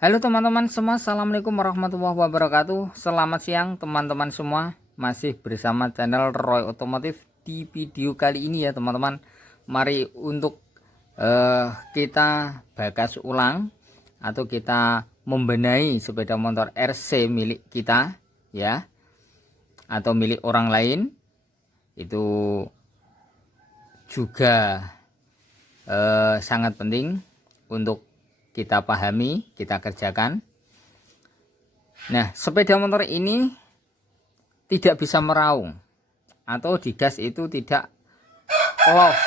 Halo teman-teman semua, assalamualaikum warahmatullahi wabarakatuh. Selamat siang teman-teman semua. Masih bersama channel Roy Otomotif. Di video kali ini ya teman-teman, mari untuk kita bagas ulang atau kita membenahi sepeda motor RC milik kita ya, atau milik orang lain. Itu juga sangat penting untuk kita pahami, kita kerjakan. Nah, sepeda motor ini tidak bisa meraung atau digas itu tidak loss.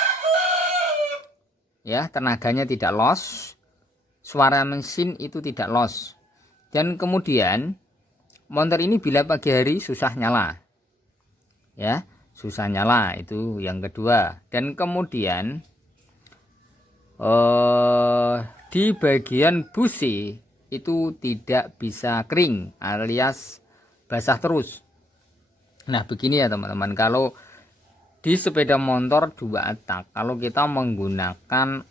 Ya, tenaganya tidak loss. Suara mesin itu tidak loss. Dan kemudian motor ini bila pagi hari susah nyala. Ya, susah nyala itu yang kedua. Dan kemudian di bagian busi itu tidak bisa kering alias basah terus. Nah begini ya teman-teman, kalau di sepeda motor 2 tak, kalau kita menggunakan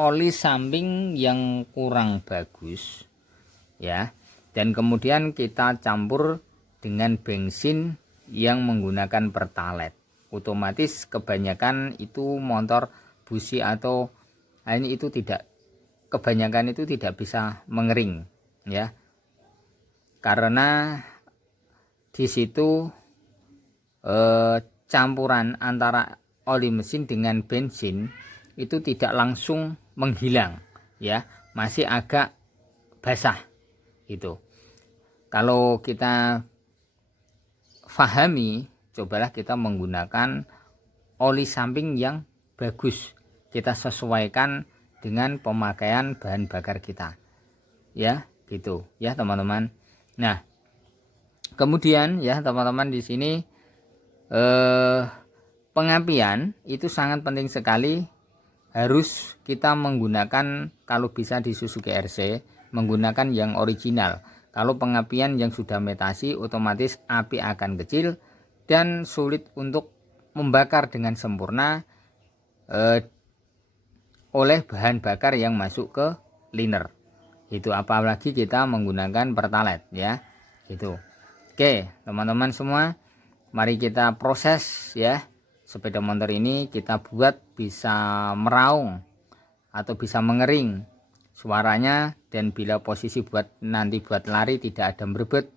oli samping yang kurang bagus ya, dan kemudian kita campur dengan bensin yang menggunakan pertalite, otomatis kebanyakan itu motor busi atau ini itu kebanyakan itu tidak bisa mengering ya, karena di situ campuran antara oli mesin dengan bensin itu tidak langsung menghilang ya, masih agak basah itu. Kalau kita pahami, cobalah kita menggunakan oli samping yang bagus, kita sesuaikan dengan pemakaian bahan bakar kita ya, gitu ya teman-teman. Nah kemudian ya teman-teman, di sini pengapian itu sangat penting sekali, harus kita menggunakan, kalau bisa di Suzuki RC menggunakan yang original. Kalau pengapian yang sudah metasi, otomatis api akan kecil dan sulit untuk membakar dengan sempurna oleh bahan bakar yang masuk ke liner. Itu apalagi kita menggunakan pertalite ya. Gitu. Oke, teman-teman semua, mari kita proses ya. Sepeda motor ini kita buat bisa meraung atau bisa mengering suaranya, dan bila posisi nanti buat lari tidak ada merebet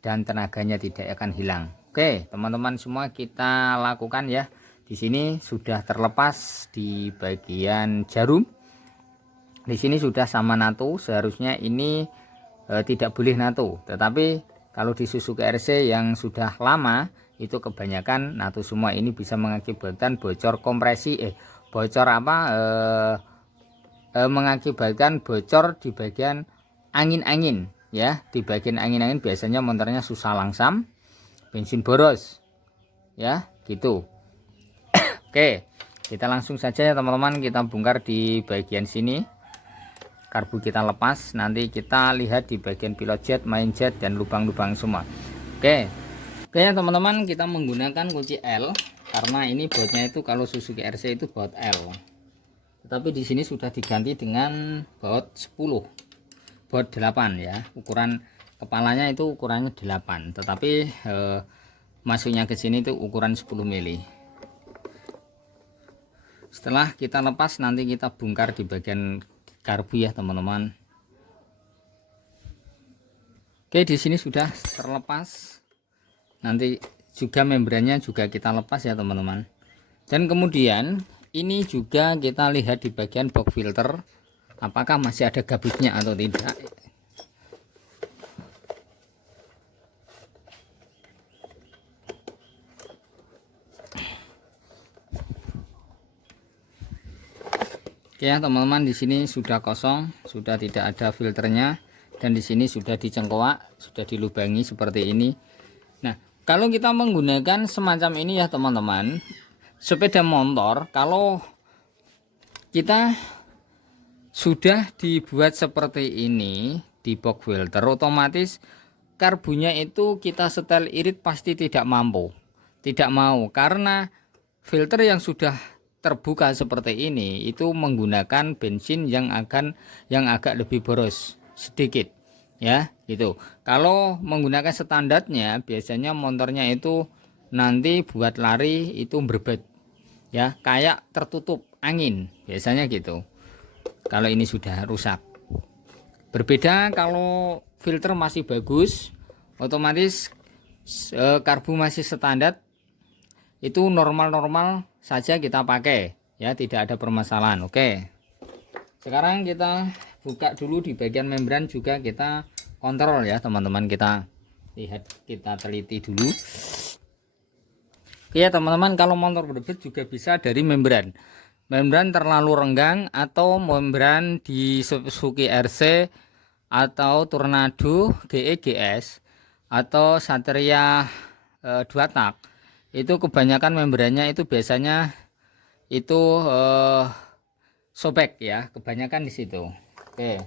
dan tenaganya tidak akan hilang. Oke, teman-teman semua, kita lakukan ya. Di sini sudah terlepas di bagian jarum. Di sini sudah sama NATO, seharusnya ini tidak boleh NATO. Tetapi kalau di Suzuki RC yang sudah lama itu kebanyakan NATO semua. Ini bisa mengakibatkan bocor kompresi, mengakibatkan bocor di bagian angin-angin ya. Di bagian angin-angin biasanya motornya susah langsam, bensin boros ya, gitu. Oke, kita langsung saja ya teman-teman, kita bongkar di bagian sini. Karbu kita lepas, nanti kita lihat di bagian pilot jet, main jet, dan lubang-lubang semua. Oke ya teman-teman, kita menggunakan kunci L karena ini bautnya itu kalau Suzuki RC itu baut L. Tetapi di sini sudah diganti dengan baut 10, baut 8 ya. Ukuran kepalanya itu ukurannya 8, tetapi masuknya ke sini itu ukuran 10 mili. Setelah kita lepas, nanti kita bongkar di bagian karbu ya teman-teman. Oke, di sini sudah terlepas. Nanti juga membrannya juga kita lepas ya teman-teman. Dan kemudian ini juga kita lihat di bagian box filter, apakah masih ada gabutnya atau tidak. Oke ya teman-teman, di sini sudah kosong, sudah tidak ada filternya, dan di sini sudah dicengkoak, sudah dilubangi seperti ini. Nah, kalau kita menggunakan semacam ini ya teman-teman, sepeda motor kalau kita sudah dibuat seperti ini di box filter, otomatis karbunya itu kita setel irit pasti tidak mampu, tidak mau, karena filter yang sudah terbuka seperti ini itu menggunakan bensin yang agak lebih boros sedikit ya gitu. Kalau menggunakan standarnya biasanya motornya itu nanti buat lari itu berbet ya, kayak tertutup angin biasanya gitu kalau ini sudah rusak. Berbeda kalau filter masih bagus, otomatis karbu masih standar, itu normal-normal saja kita pakai ya, tidak ada permasalahan. Oke, sekarang kita buka dulu di bagian membran, juga kita kontrol ya teman-teman, kita lihat, kita teliti dulu. Oke ya teman-teman, kalau motor berbet juga bisa dari membran terlalu renggang, atau membran di Suzuki RC atau Tornado GEGS atau Satria 2 tak, itu kebanyakan membrannya itu biasanya itu sobek ya, kebanyakan di situ. Oke,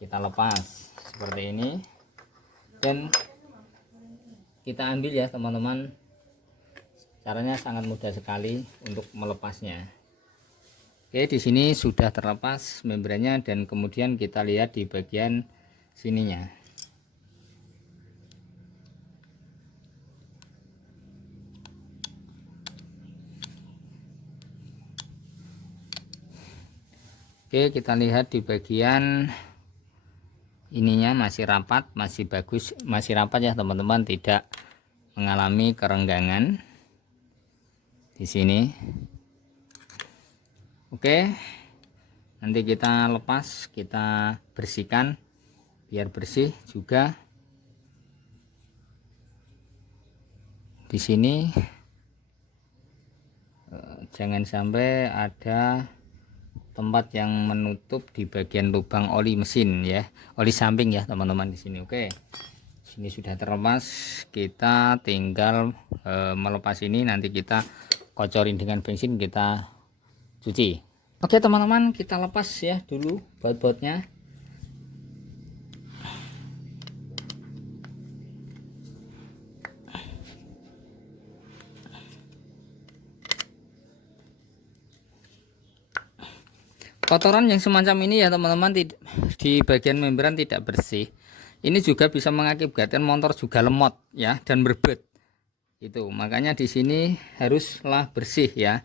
kita lepas seperti ini dan kita ambil ya teman-teman. Caranya sangat mudah sekali untuk melepasnya. Oke, di sini sudah terlepas membrannya, dan kemudian kita lihat di bagian sininya. Oke, kita lihat di bagian ininya masih rapat, masih bagus, masih rapat ya teman-teman, tidak mengalami kerenggangan di sini. Oke, nanti kita lepas, kita bersihkan biar bersih juga. Di sini jangan sampai ada tempat yang menutup di bagian lubang oli mesin ya, oli samping ya teman-teman di sini. Oke, sini sudah terlepas, kita tinggal melepas ini, nanti kita kocorin dengan bensin, kita cuci. Oke teman-teman, kita lepas ya dulu baut-bautnya. Kotoran yang semacam ini ya teman-teman, di bagian membran tidak bersih, ini juga bisa mengakibatkan motor juga lemot ya dan berbet. Itu makanya di sini haruslah bersih ya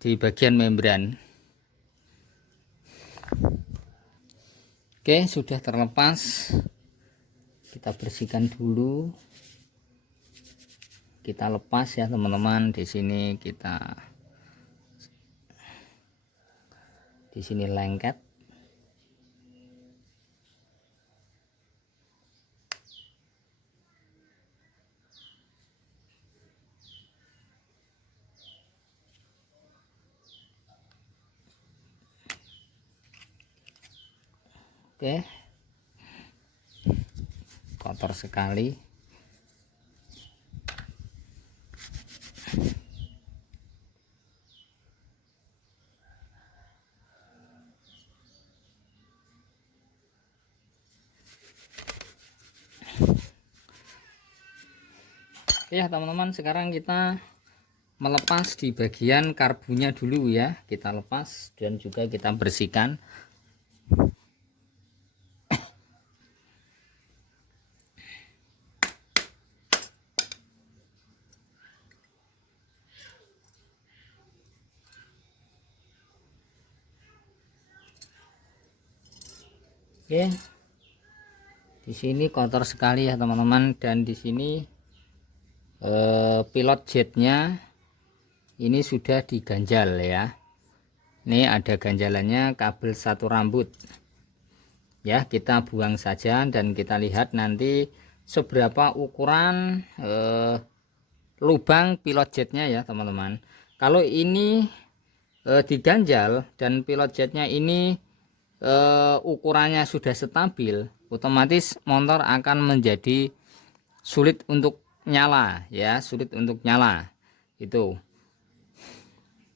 di bagian membran. Oke, sudah terlepas, kita bersihkan dulu, kita lepas ya teman-teman. Di sini lengket. Oke, kotor sekali. Ya teman-teman, sekarang kita melepas di bagian karbunya dulu ya, kita lepas dan juga kita bersihkan. Oke, di sini kotor sekali ya teman-teman, dan di sini pilot jetnya ini sudah diganjal ya. Ini ada ganjalannya, kabel satu rambut ya, kita buang saja dan kita lihat nanti seberapa ukuran lubang pilot jetnya ya teman-teman. Kalau ini diganjal dan pilot jetnya ini ukurannya sudah stabil, otomatis motor akan menjadi sulit untuk nyala ya, sulit untuk nyala itu.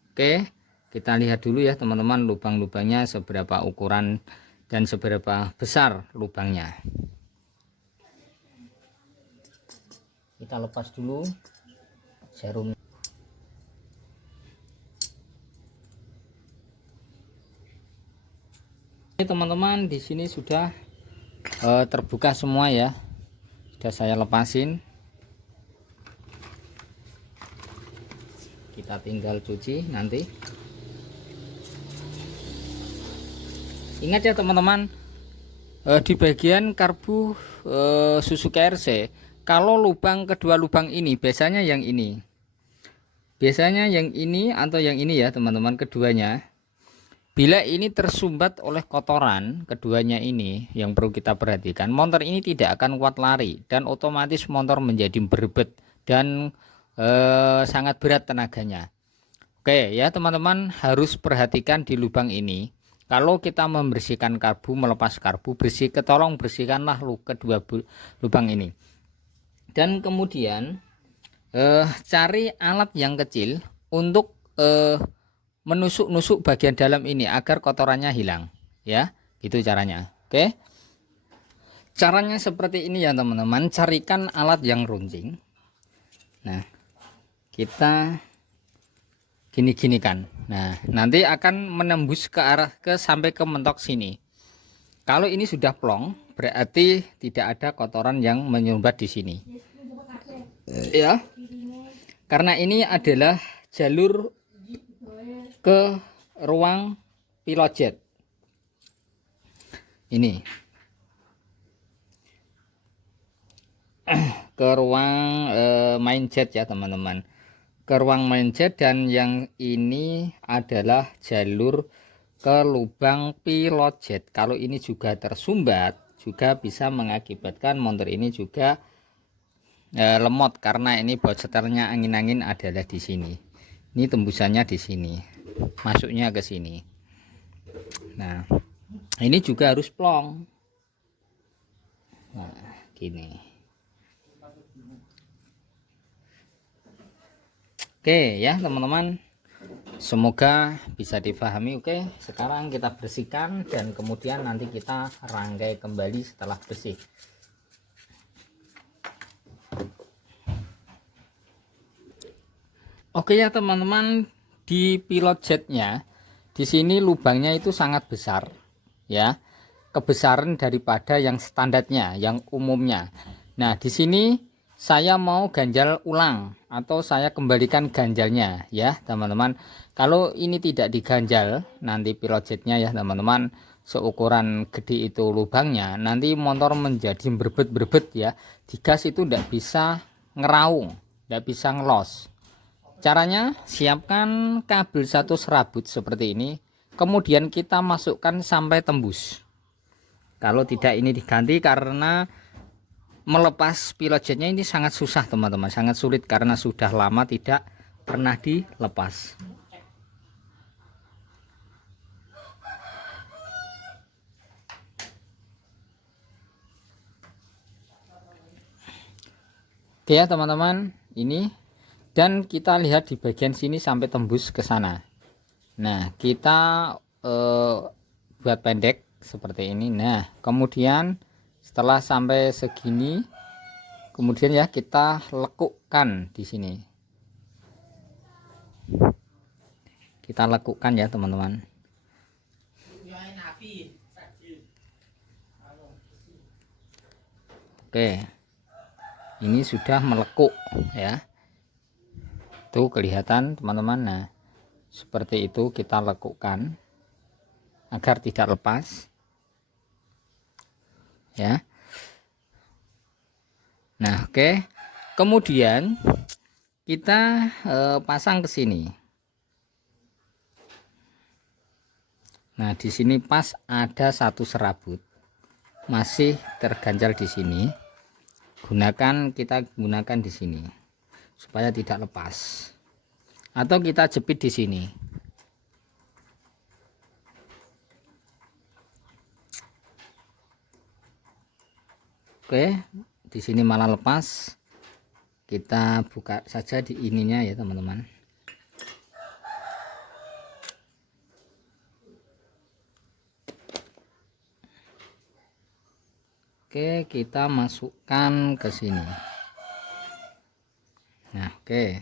Oke, kita lihat dulu ya teman-teman, lubang-lubangnya seberapa ukuran dan seberapa besar lubangnya. Kita lepas dulu jarum. Teman-teman, di sini sudah terbuka semua ya. Sudah saya lepasin. Kita tinggal cuci nanti. Ingat ya teman-teman, di bagian karbu susu KRC, kalau lubang kedua lubang ini biasanya yang ini. Biasanya yang ini atau yang ini ya teman-teman, keduanya. Bila ini tersumbat oleh kotoran keduanya ini, yang perlu kita perhatikan, motor ini tidak akan kuat lari dan otomatis motor menjadi berebet dan sangat berat tenaganya. Oke ya teman-teman, harus perhatikan di lubang ini. Kalau kita membersihkan karbu, melepas karbu, tolong bersihkanlah kedua lubang ini. Dan kemudian cari alat yang kecil untuk menusuk-nusuk bagian dalam ini agar kotorannya hilang ya, itu caranya. Oke, caranya seperti ini ya teman-teman. Carikan alat yang runcing. Nah, kita gini-ginikan. Nah, nanti akan menembus sampai ke mentok sini. Kalau ini sudah plong, berarti tidak ada kotoran yang menyumbat di sini ya, karena ini adalah jalur ke ruang pilot jet. Ini ke ruang main jet ya teman-teman, ke ruang main jet. Dan yang ini adalah jalur ke lubang pilot jet. Kalau ini juga tersumbat, juga bisa mengakibatkan motor ini juga lemot, karena ini bocornya angin-angin adalah di sini. Ini tembusannya di sini, masuknya ke sini. Nah, ini juga harus plong. Nah, gini. Oke ya teman-teman, semoga bisa dipahami. Oke, sekarang kita bersihkan dan kemudian nanti kita rangkai kembali setelah bersih. Oke ya teman-teman, di pilot jetnya di sini lubangnya itu sangat besar ya, kebesaran daripada yang standarnya, yang umumnya. Nah, di sini saya mau ganjal ulang atau saya kembalikan ganjalnya ya teman-teman. Kalau ini tidak diganjal nanti pilot jetnya ya teman-teman, seukuran gede itu lubangnya, nanti motor menjadi berbet-berbet ya. Digas itu tidak bisa ngeraung, tidak bisa ngelos. Caranya, siapkan kabel satu serabut seperti ini, kemudian kita masukkan sampai tembus. Kalau tidak ini diganti, karena melepas pilot jetnya ini sangat susah teman-teman, sangat sulit karena sudah lama tidak pernah dilepas. Oke ya teman-teman, ini. Dan kita lihat di bagian sini sampai tembus ke sana. Nah, kita buat pendek seperti ini. Nah, kemudian setelah sampai segini, kemudian ya kita lekukkan di sini. Kita lekukkan ya teman-teman. Oke, ini sudah melekuk ya. Tuh kelihatan teman-teman. Nah, seperti itu kita lekukkan agar tidak lepas ya. Nah, oke. Kemudian kita pasang ke sini. Nah, di sini pas ada satu serabut masih terganjal di sini. Kita gunakan di sini supaya tidak lepas, atau kita jepit di sini. Oke, di sini malah lepas. Kita buka saja di ininya ya teman-teman. Oke, kita masukkan ke sini. Nah, oke.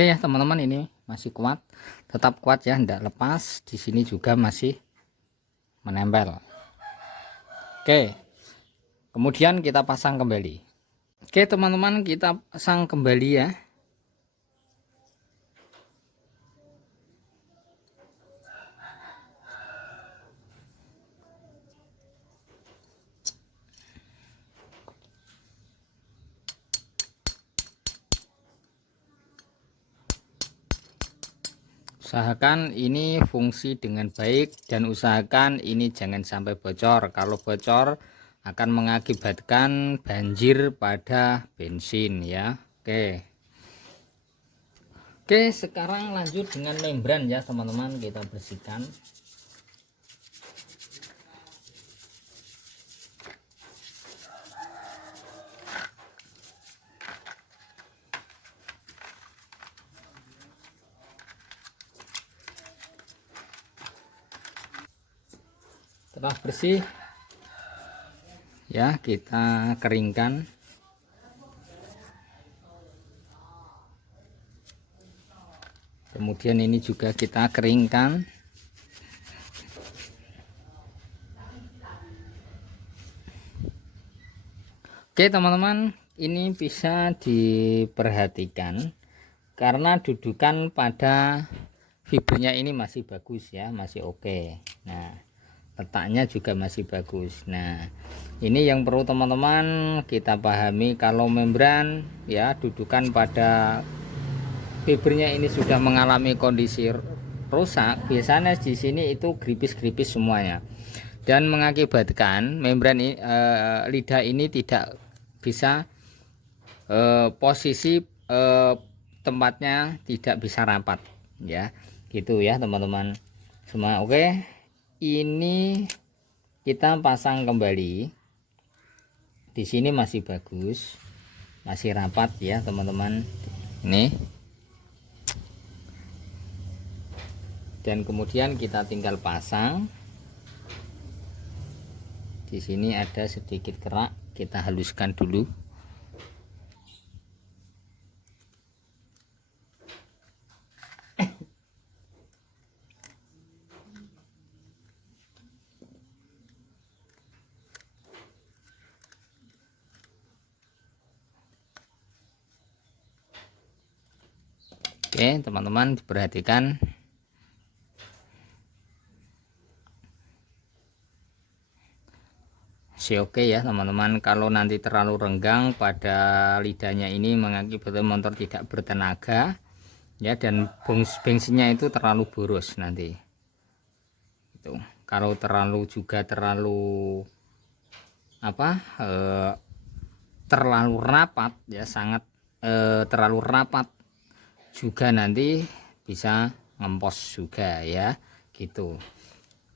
Oke ya teman-teman, ini masih kuat, tetap kuat ya, tidak lepas. Di sini juga masih menempel. Oke, kemudian kita pasang kembali. Oke teman-teman, kita pasang kembali ya. Usahakan ini fungsi dengan baik dan usahakan ini jangan sampai bocor. Kalau bocor akan mengakibatkan banjir pada bensin ya. Oke, sekarang lanjut dengan membran ya teman-teman, kita bersihkan. Setelah bersih ya, kita keringkan. Kemudian ini juga kita keringkan. Oke teman-teman, ini bisa diperhatikan karena dudukan pada fibernya ini masih bagus ya, masih oke. Nah, letaknya juga masih bagus. Nah, ini yang perlu teman-teman kita pahami, kalau membran ya, dudukan pada fibernya ini sudah mengalami kondisi rusak, biasanya di sini itu gripis-gripis semuanya dan mengakibatkan membran lidah ini tidak bisa posisi tempatnya tidak bisa rapat ya, gitu ya teman-teman semua. Oke, ini kita pasang kembali. Di sini masih bagus, masih rapat ya teman-teman. Ini, dan kemudian kita tinggal pasang. Di sini ada sedikit kerak, kita haluskan dulu. Oke teman-teman, diperhatikan. Oke ya teman-teman. Kalau nanti terlalu renggang pada lidahnya ini mengakibatkan motor tidak bertenaga ya, dan bensinnya itu terlalu boros nanti itu. Kalau terlalu terlalu rapat ya, sangat terlalu rapat juga nanti bisa ngempos juga ya, gitu.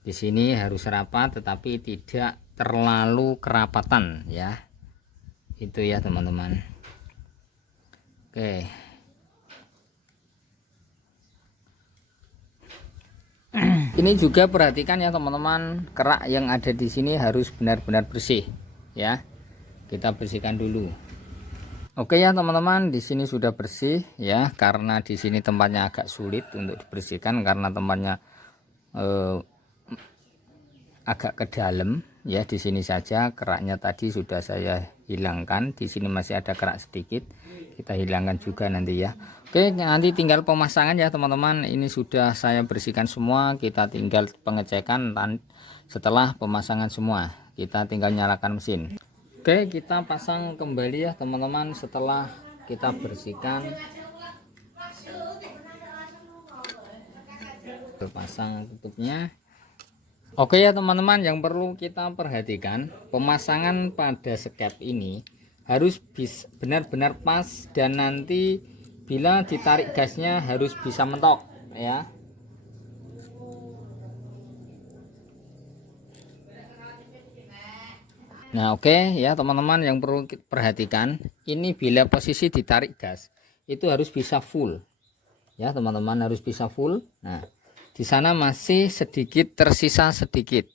Di sini harus rapat tetapi tidak terlalu kerapatan ya, itu ya teman-teman. Oke. Ini juga perhatikan ya teman-teman, kerak yang ada di sini harus benar-benar bersih ya. Kita bersihkan dulu. Oke ya teman-teman, di sini sudah bersih ya, karena di sini tempatnya agak sulit untuk dibersihkan karena tempatnya agak ke dalam ya. Di sini saja keraknya tadi sudah saya hilangkan. Di sini masih ada kerak sedikit, kita hilangkan juga nanti ya. Oke, nanti tinggal pemasangan ya teman-teman. Ini sudah saya bersihkan semua, kita tinggal pengecekan. Setelah pemasangan semua, kita tinggal nyalakan mesin. Oke, kita pasang kembali ya teman-teman setelah kita bersihkan. Pasang tutupnya. Oke ya teman-teman, yang perlu kita perhatikan, pemasangan pada skep ini harus benar-benar pas, dan nanti bila ditarik gasnya harus bisa mentok ya. Nah oke ya teman-teman, yang perlu kita perhatikan, ini bila posisi ditarik gas itu harus bisa full ya teman-teman, harus bisa full. Nah di sana masih sedikit tersisa sedikit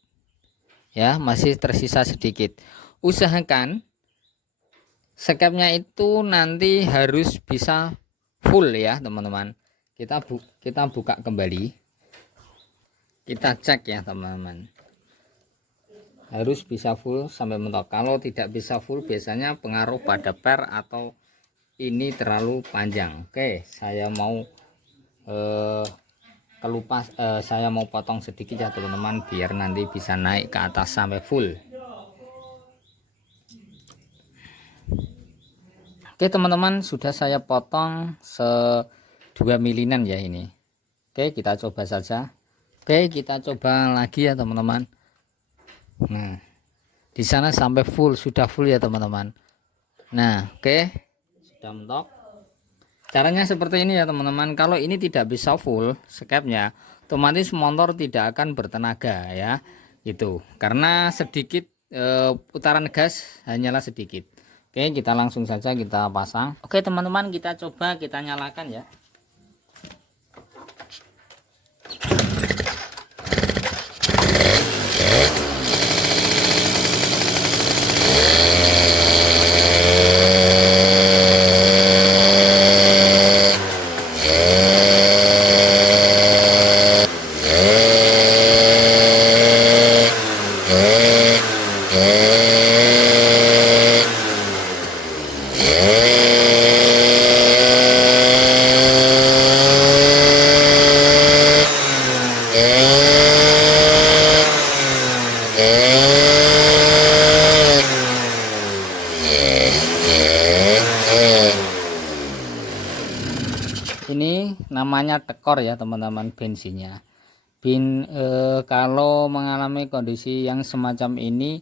ya, masih tersisa sedikit. Usahakan skepnya itu nanti harus bisa full ya teman-teman. Kita buka kembali, kita cek ya teman-teman, harus bisa full sampai mentok. Kalau tidak bisa full biasanya pengaruh pada per atau ini terlalu panjang. Oke, saya mau kelupas, saya mau potong sedikit ya teman-teman, biar nanti bisa naik ke atas sampai full. Oke teman-teman, sudah saya potong 2 milinan ya ini. Oke, kita coba saja. Oke, kita coba lagi ya teman-teman. Nah, di sana sampai full, sudah full ya teman-teman. Nah, oke, sudah mentok. Caranya seperti ini ya teman-teman. Kalau ini tidak bisa full skepnya, otomatis motor tidak akan bertenaga ya. Itu karena sedikit putaran gas hanyalah sedikit. Oke, kita langsung saja kita pasang. Oke teman-teman, kita coba kita nyalakan ya. Ini namanya tekor ya teman-teman, bensinnya. Kalau mengalami kondisi yang semacam ini,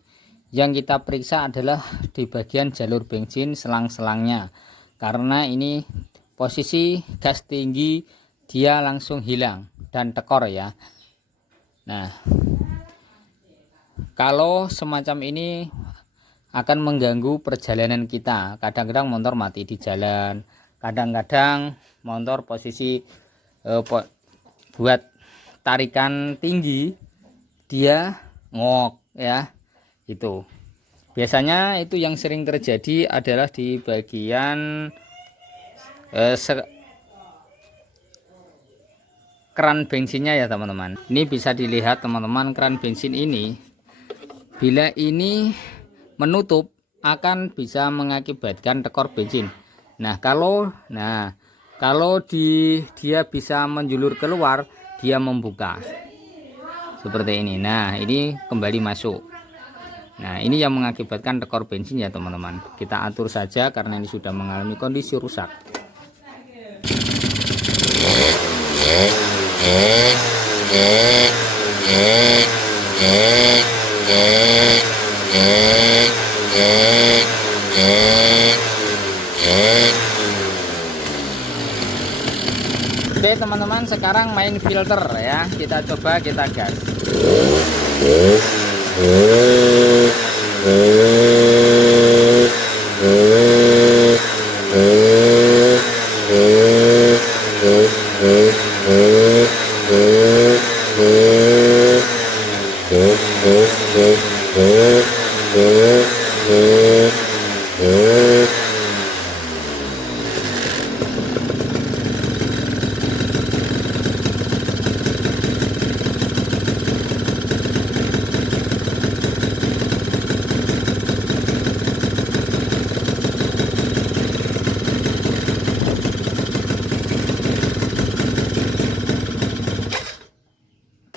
yang kita periksa adalah di bagian jalur bensin selang-selangnya, karena ini posisi gas tinggi dia langsung hilang dan tekor ya. Nah, kalau semacam ini akan mengganggu perjalanan kita. Kadang-kadang motor mati di jalan, kadang-kadang motor posisi buat tarikan tinggi dia ngok ya. Itu biasanya itu yang sering terjadi adalah di bagian keran bensinnya ya teman-teman. Ini bisa dilihat teman-teman, keran bensin ini bila ini menutup akan bisa mengakibatkan tekor bensin. Nah kalau dia bisa menjulur keluar, dia membuka seperti ini. Nah ini kembali masuk. Nah ini yang mengakibatkan tekor bensin ya teman-teman. Kita atur saja karena ini sudah mengalami kondisi rusak. Oke teman-teman, sekarang main filter ya. Kita coba, kita gas.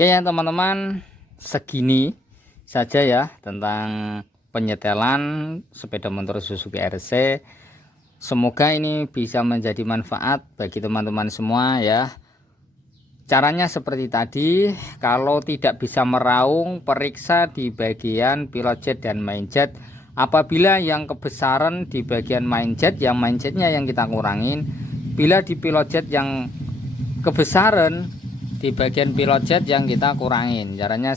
Oke ya teman-teman, segini saja ya tentang penyetelan sepeda motor Suzuki RC. Semoga ini bisa menjadi manfaat bagi teman-teman semua ya. Caranya seperti tadi, kalau tidak bisa meraung, periksa di bagian pilot jet dan main jet. Apabila yang kebesaran di bagian main jet, yang main jetnya yang kita kurangin. Bila di pilot jet yang kebesaran, di bagian pilot jet yang kita kurangin. Caranya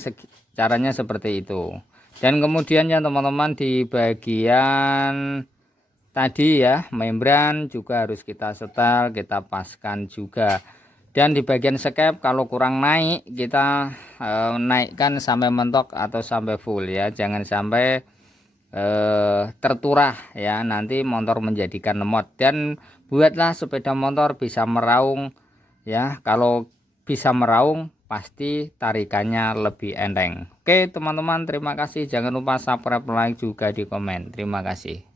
seperti itu. Dan kemudian ya teman-teman, di bagian tadi ya membran juga harus kita setel, kita paskan juga. Dan di bagian skep kalau kurang naik, kita naikkan sampai mentok atau sampai full ya. Jangan sampai terturah ya, nanti motor menjadikan lemot. Dan buatlah sepeda motor bisa meraung ya. Kalau bisa meraung pasti tarikannya lebih enteng. Oke teman-teman, terima kasih. Jangan lupa subscribe, like juga di komen. Terima kasih.